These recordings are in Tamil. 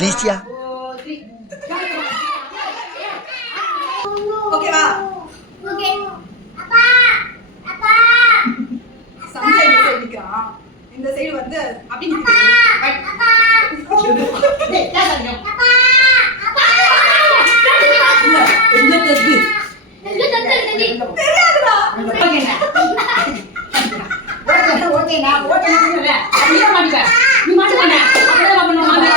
ப்ளீஸ்யா. ஓகேவா? ஓகே. அப்பா அப்பா சஞ்சய் இந்த சைடு நிக்கிறான். இந்த சைடு வந்து அப்படி நிக்குது. அப்பா டேய் கேளுங்க. அப்பா அப்பா என்ன தத்து? என்ன தத்து தெரியாதுடா. ஓகேடா ஓகேடா அப்படியே மாட்டிக்க நீ மாட்டிக்கடா அப்படியே பண்ணு மாமே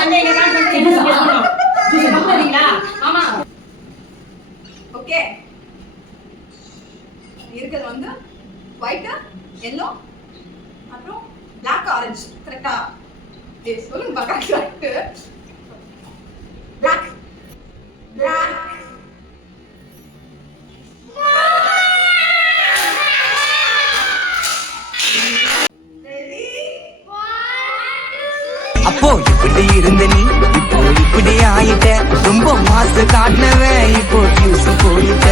சண்டே எங்க கால் பண்ணி என்ன சொல்லணும் நீங்க நம்புறீங்களா? ஆமா. ஓகே. இருக்குது வந்து ஒயிட், yellow, அப்புறம் black, orange. கரெக்ட்டா? ஏய் சொல்லுங்க பாக்க கரெக்ட். black. black. அப்போ இப்படி இருந்த நீ இப்போ இப்படி ஆயிட்ட. ரொம்ப மாசு காட்டினவன் இப்போ ஃபியூஸ் போயிட்ட.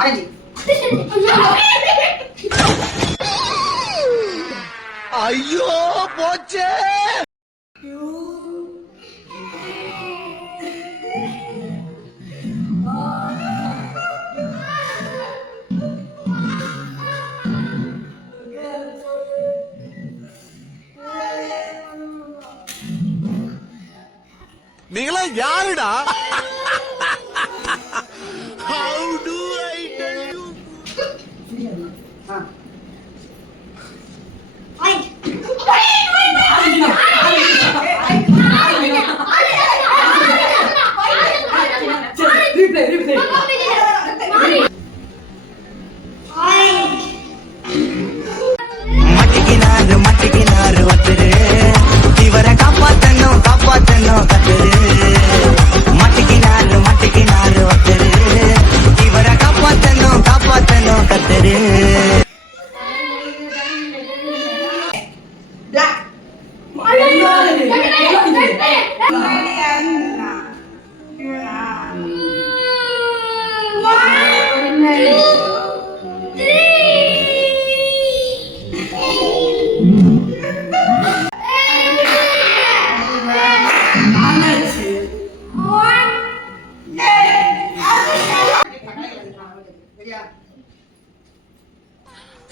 ஆரஞ்சு ஐயோ போச்சே. நீங்களா யாருடா? How do I tell you? மட்டிக்கினாரு ஒருத்தரு இவரை காப்பாத்தணும் கத்துரு. மட்டிக்கினாரு ஒருத்தரு இவரை காப்பாத்தணும் கத்துரு. black.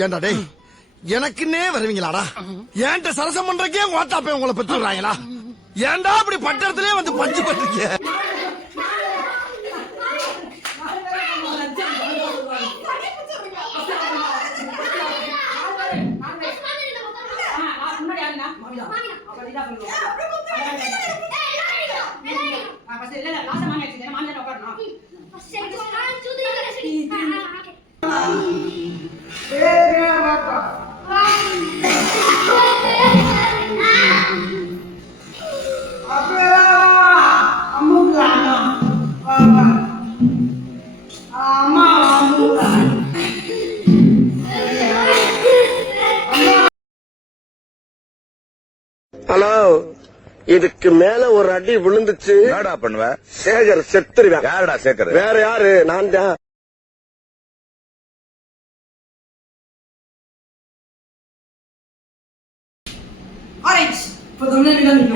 ஏண்டா டேய் எனக்குன்னே வருவீங்களாடா? ஏன்ட்ட சரசம் பண்றக்கே ஓட்டாப்பே உங்களை பெற்றுறாங்களா? ஏன்டா அப்படி பட்டத்திலே வந்து பஞ்சு பண்றீங்க? முன்னாடி யாருன்னா அப்படிதான் சொல்லுவோம் ஃபர்ஸ்ட் இல்ல லாஸ்ட் மாமி ஆச்சு மாமியார் உட்காரணும் ஹலோ, இதுக்கு மேல ஒரு அடி விழுந்துச்சு என்னடா பண்ணுவ? சேகர் செத்துருவேன். யாருடா சேகர்? வேற யாரு? நான் தான். Orange. For the minute,